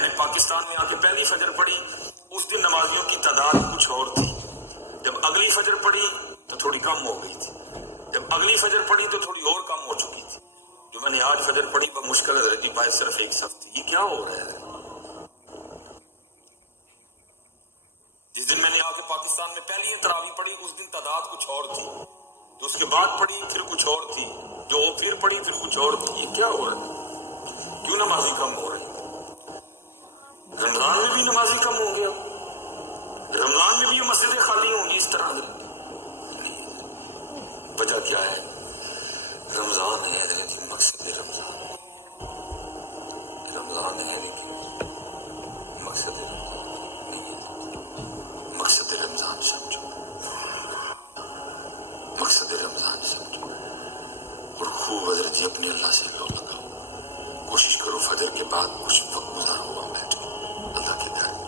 میں نے پاکستان میں آ کے پہلی فجر پڑھی، اس دن نمازیوں کی تعداد کچھ اور تھی. جب اگلی فجر پڑھی تو تھوڑی کم ہو گئی تھی. جب اگلی فجر پڑھی تو تھوڑی اور کم ہو چکی تھی. جو میں نے آج فجر پڑھی وہ مشکل ہے کہ بھائی صرف ایک صف تھی. یہ کیا ہو رہا ہے؟ جس دن میں نے آ کے پاکستان میں پہلی تراویح پڑھی اس دن تعداد کچھ اور تھی، جو اس کے بعد پڑھی پھر کچھ اور تھی، جو پھر پڑھی پھر کچھ اور تھی. یہ کیا ہو رہا ہے؟ کیوں نمازی کم ہو رہے ہیں؟ رمضان میں بھی نمازی کم ہو گیا، رمضان میں بھی یہ مسجدیں خالی ہوں گی اس طرح سے. وجہ کیا ہے؟ رمضان ہے لیکن مقصد رمضان ہے لیکن مقصد نہیں ہے. مقصد رمضان سمجھو، مقصد رمضان سمجھو اور خوب حضرت جی اپنے اللہ سے لو لگاؤ. کوشش کرو فجر کے بعد کچھ وقت گزارو ہوا بیٹھ کے اللہ کے گھر میں.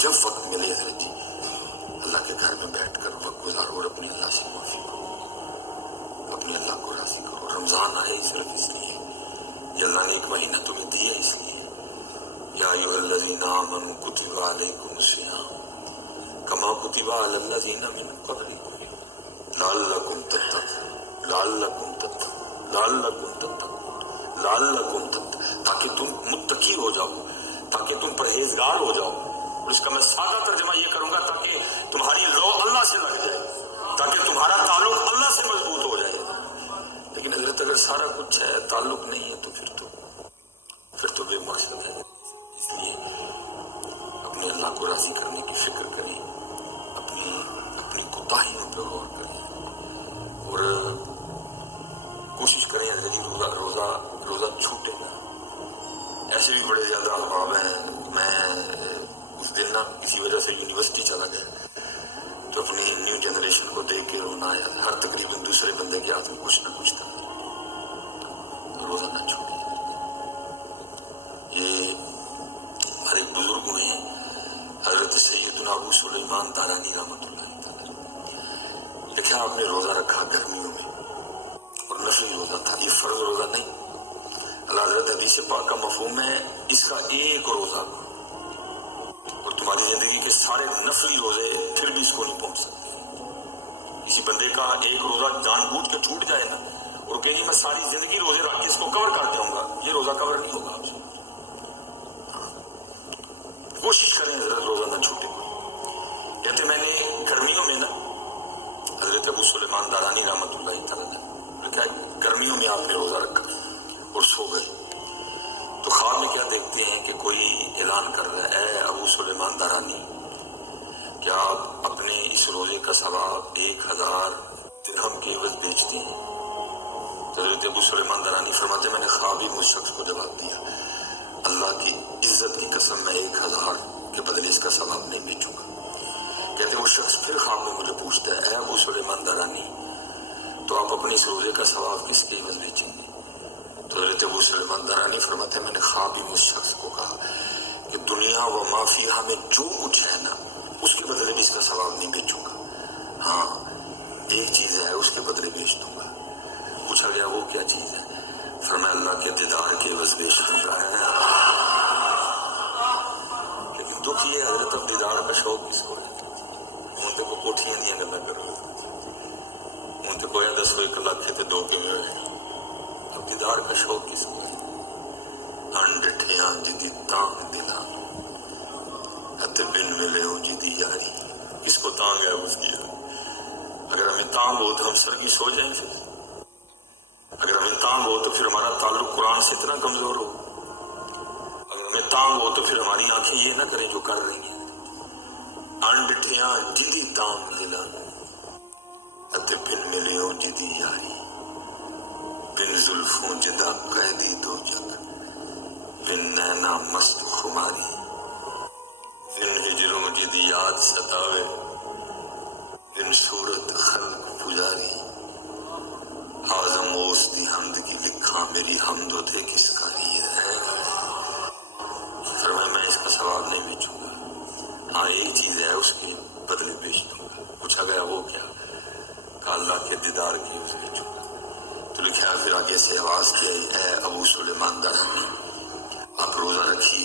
جب وقت ملے حضرت جی اللہ کے گھر میں بیٹھ کر وقت گزارو اور اپنے اللہ سے معافی کرو، اپنے اللہ کو راضی کرو. رمضان آئے صرف اس لیے، یہ اللہ نے ایک مہینہ تمہیں دیا اس لیے. یا ایھا الذین آمنوا کتب علیکم الصیام کما کتب علی الذین من قبلکم لعلکم تتقون تاکہ تم متقی ہو جاؤ، تاکہ تم پرہیزگار ہو جاؤ. اور اس کا میں سادہ ترجمہ یہ کروں گا تاکہ تمہاری رو اللہ سے لگ جائے، تاکہ تمہارا تعلق اللہ سے مضبوط ہو جائے. لیکن حضرت اگر سارا کچھ ہے تعلق نہیں ہے تو پھر تو بے مقصد ہے. اس لیے اپنے اللہ کو راضی کرنے کی فکر کریں، اپنی کوتاہیوں پہ غور کریں اور کوشش کریں حضرت جی روزہ چھوٹے نا. ایسے بھی بڑے زیادہ احباب ہیں. میں اس دن نا کسی وجہ سے یونیورسٹی چلا گیا تو اپنی نیو جنریشن کو دیکھ کے رونا آیا. ہر تقریباً دوسرے بندے کے ہاتھ میں کچھ نہ کچھ تھا. روزہ نہ چھوڑیے. یہ ہمارے بزرگ ہوئے ہیں حضرت سیدنا ابو سلیمان دارانی رحمۃ اللہ تعالی. لکھا آپ نے روزہ رکھا گرمیوں میں اور نفلی روزہ تھا، یہ فرض روزہ نہیں. اللہ حضرت حدیث پاک کا مفہوم ہے اس کا ایک روزہ اور تمہاری زندگی کے سارے نفلی روزے پھر بھی اس کو نہیں پہنچ سکتے. کسی بندے کا ایک روزہ جان بوجھ کے چھوٹ جائے نا اور کہ جی میں ساری زندگی روزے رکھ کے اس کو کور کر دوں گا، یہ روزہ کور نہیں ہوگا آپ سے. کوشش کریں حضرت روزہ نہ چھوٹے. کہتے میں نے گرمیوں میں نا حضرت ابو سلیمان دارانی رحمۃ اللہ تعالی نے کہا گرمیوں میں آپ نے روزہ رکھا اور سو گئے تو خواب میں کیا دیکھتے ہیں کہ کوئی اعلان کر رہا ہے اے ابو سلیمان دارانی کیا آپ اپنے اس روزے کا ثواب 1000 درہم کے عوض بیچتے ہیں؟ تو حضرت ابو سلیمان دارانی فرماتے میں نے خواب ہی مجھ شخص کو جواب دیا اللہ کی عزت کی قسم میں 1000 کے بدلے اس کا ثواب نہیں بیچوں گا. کہتے وہ شخص پھر خواب میں مجھے پوچھتا ہے اے ابو سلیمان دارانی تو آپ اپنے اس روزے کا ثواب کس کے عوض بیچیں گے؟ تو حضرت ابو سلیمان دارانی فرماتے ہیں میں نے خواب ہی اس شخص کو کہا کہ دنیا و ما فیہا میں جو کچھ ہے نا اس کے بدلے بھی اس کا ثواب نہیں بیچوں گا. ہاں ایک چیز ہے اس کے بدلے بیچ دوں گا. پوچھا گیا وہ کیا چیز ہے؟ فرمایا اللہ کے دیدار کے عوض بیچ دوں گا. لیکن دکھ یہ حضرت اب دیدار کا شوق کس کو ہے؟ ان کو کوٹھیاں دیا گلا کرو ان کو گویا 10 1 لاکھ تے 2 کیویں ہوئے. اب دیدار کا شوق کس کو ہے؟ انڈٹھیاں جدی تانگ دلاں ہتے بن ملے ہو جدی یاری. کس کو تانگ ہے اس کی؟ اگر ہمیں تانگ ہو تو ہم سرگی سو جائیں. پھر اگر ہمیں تانگ ہو تو پھر ہمارا تعلق قرآن سے اتنا کمزور ہو. اگر ہمیں تانگ ہو تو پھر ہماری آنکھیں یہ نہ کریں جو کر رہی ہیں. انڈٹھیاں جدی تانگ دلاں ہتے بن ملے ہو جدی یاری. بن زلفوں جدا قیدی دو جگ بن نینا مست خماری. بن ہجروں جدی یاد ستاوے بن صورت خلق پجاری. اعظم اوس دی حمد کی لکھاں میری حمد و دے کس کا ہی ہے. فرمایا میں اس کا ثواب نہیں بیچوں گا. ہاں ایک چیز ہے اس کے بدلے بیچ دوں گا. پوچھا گیا وہ کیا؟ کہا اللہ کے دیدار کی اس بیچوں گا. تو لکھا پھر آگے سے آواز کی اے ابو سلیمان دارانی آپ روزہ رکھیے